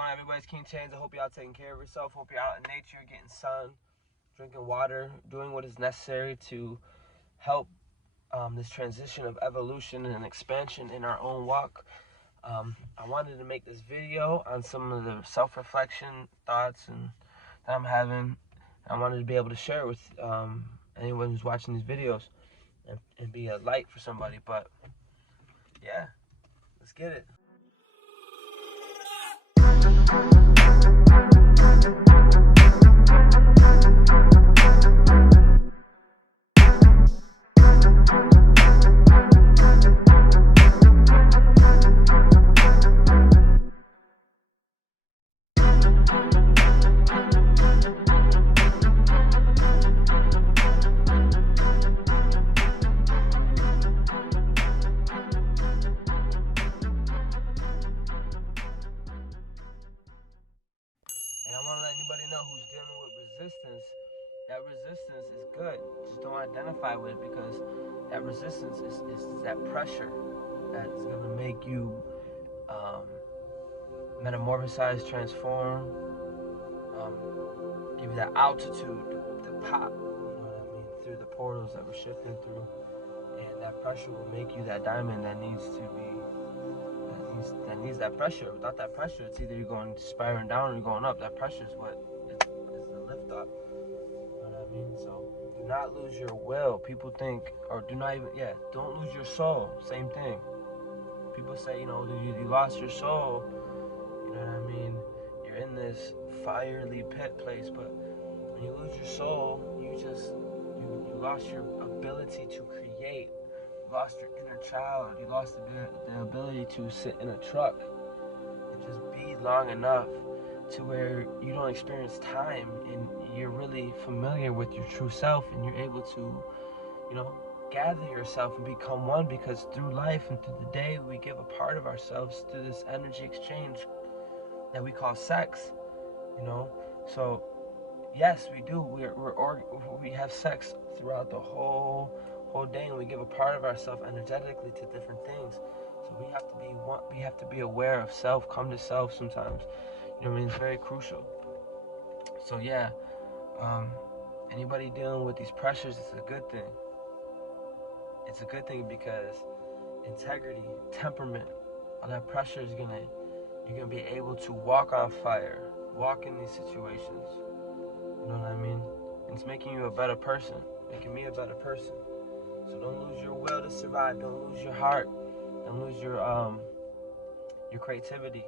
going on, everybody's KingChanes. I hope y'all taking care of yourself. Hope you're out in nature, getting sun, drinking water, doing what is necessary to help this transition of evolution and expansion in our own walk. I wanted to make this video on some of the self-reflection thoughts that I'm having. I wanted to be able to share it with anyone who's watching these videos and be a light for somebody. But yeah, let's get it. And I want to let anybody know who's dealing with resistance, that resistance is good. Just don't identify with it, because that resistance is that pressure that's going to make you metamorphosize, transform, give you that altitude, the pop, you know what I mean, through the portals that we're shifting through. And that pressure will make you that diamond that needs to be, that needs that pressure. Without that pressure, it's either you're going spiraling down or you're going up. That pressure is what is the lift up. You know what I mean? So do not lose your will. People think, or don't lose your soul. Same thing. People say, you know, you lost your soul. You know what I mean? You're in this fiery pit place, but when you lose your soul, you lost your ability to create. You lost your inner child. You lost the ability to sit in a truck and just be long enough to where you don't experience time and you're really familiar with your true self, and you're able to, you know, gather yourself and become one, because through life and through the day we give a part of ourselves through this energy exchange that we call sex, you know. So yes, we do. We have sex throughout the whole day, and we give a part of ourselves energetically to different things. So we have to be one. We have to be aware of self, come to self sometimes. You know what I mean? It's very crucial. So yeah, anybody dealing with these pressures, it's a good thing. It's a good thing, because integrity, temperament, all that pressure you're gonna be able to walk on fire, walk in these situations. You know what I mean? And it's making you a better person, making me a better person. So don't lose your will to survive. Don't lose your heart. Don't lose your creativity.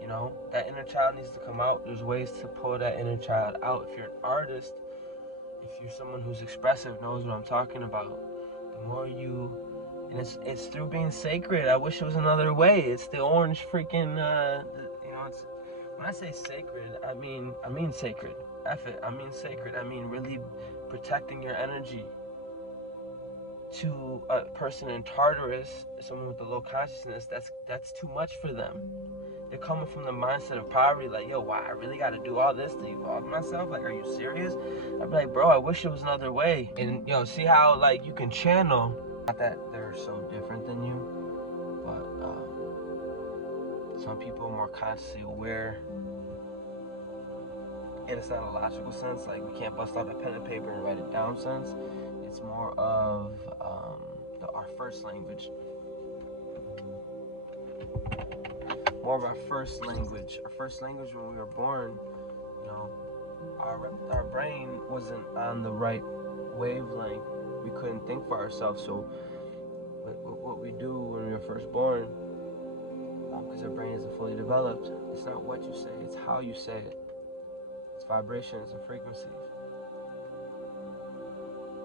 You know, that inner child needs to come out. There's ways to pull that inner child out. If you're an artist, if you're someone who's expressive, knows what I'm talking about, the more you, and it's through being sacred. I wish it was another way. It's the orange freaking, you know, it's, when I say sacred, I mean sacred. F it, I mean sacred. I mean really protecting your energy. To a person in Tartarus, someone with a low consciousness, that's too much for them. They're coming from the mindset of poverty, like, yo, why I really got to do all this to evolve myself? Like, are you serious? I'd be like, bro, I wish it was another way. And yo, see how like you can channel. Not that they're so different than you, but some people are more consciously aware. And it's not a logical sense, like we can't bust out a pen and paper and write it down sense. It's more of our first language. More of our first language. Our first language when we were born, you know, our brain wasn't on the right wavelength. We couldn't think for ourselves. So what we do when we were first born, because our brain isn't fully developed, it's not what you say, it's how you say it. It's vibrations and frequencies.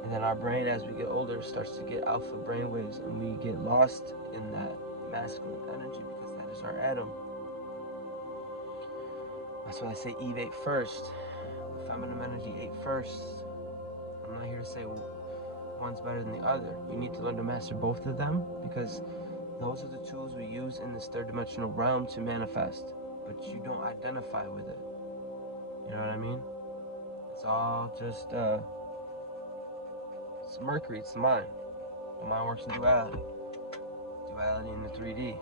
And then our brain, as we get older, starts to get alpha brainwaves, and we get lost in that masculine energy, because that is our Adam. That's why I say Eve ate first. Feminine energy ate first. I'm not here to say one's better than the other. You need to learn to master both of them, because those are the tools we use in this third dimensional realm to manifest. But you don't identify with it. You know what I mean? It's all just it's Mercury, it's the mind. The mind works in duality. Duality in the 3D.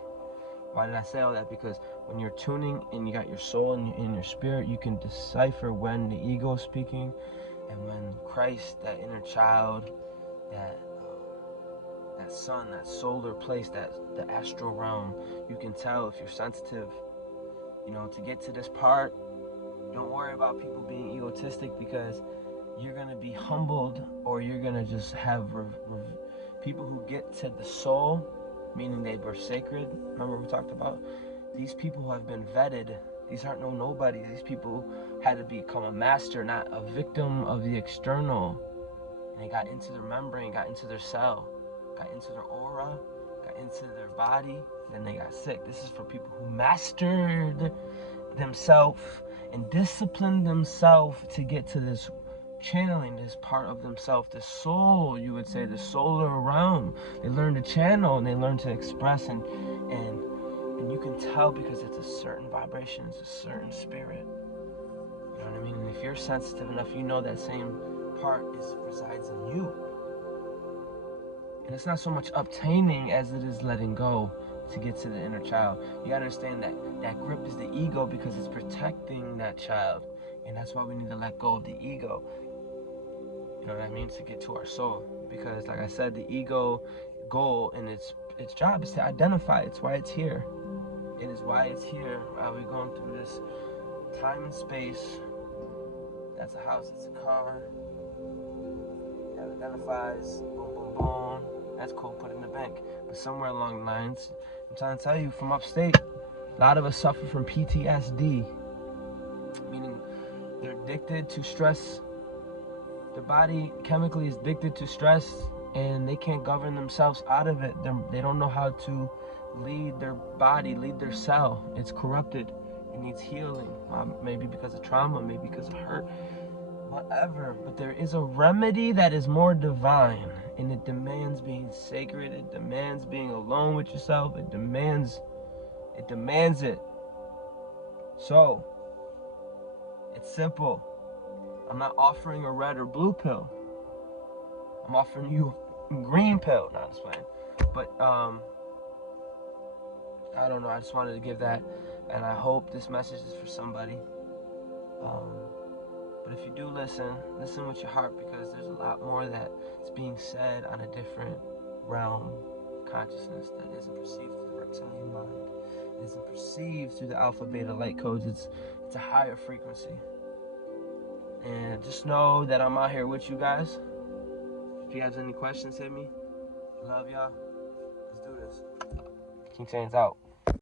Why did I say all that? Because when you're tuning and you got your soul and your spirit, you can decipher when the ego is speaking and when Christ, that inner child, that sun, that solar place, the astral realm, you can tell if you're sensitive. To get to this part, don't worry about people being egotistic, because you're going to be humbled, or you're going to just have people who get to the soul, meaning they were sacred. Remember we talked about these people who have been vetted. These aren't nobody. These people had to become a master, not a victim of the external. And they got into their membrane, got into their cell, got into their aura, got into their body, then they got sick. This is for people who mastered themselves and disciplined themselves to get to this channeling, this part of themselves, this soul, you would say, the solar realm. They learn to channel and they learn to express, and you can tell because it's a certain vibration, it's a certain spirit. You know what I mean? And if you're sensitive enough, you know that same part resides in you. And it's not so much obtaining as it is letting go to get to the inner child. You gotta understand that grip is the ego, because it's protecting that child. And that's why we need to let go of the ego. You know what I mean? To get to our soul. Because like I said, the ego goal and its job is to identify. It's why it's here. It is why it's here. While we're going through this time and space. That's a house, it's a car. It identifies, boom, boom, boom. That's cool, put it in the bank. But somewhere along the lines, I'm trying to tell you, from upstate, a lot of us suffer from PTSD, meaning they're addicted to stress. Their body chemically is addicted to stress, and they can't govern themselves out of it. They don't know how to lead their body, lead their cell. It's corrupted. It needs healing. Maybe because of trauma, maybe because of hurt, whatever. But there is a remedy that is more divine, and it demands being sacred. It demands being alone with yourself. It demands it. So, it's simple. I'm not offering a red or blue pill. I'm offering you a green pill. Not just playing. But, I don't know. I just wanted to give that. And I hope this message is for somebody. But if you do listen with your heart, because there's a lot more that's being said on a different realm of consciousness that isn't perceived through the reptilian mind. It isn't perceived through the alpha, beta, light codes. It's a higher frequency. And just know that I'm out here with you guys. If you have any questions, hit me. Love y'all. Let's do this. KingChanes out.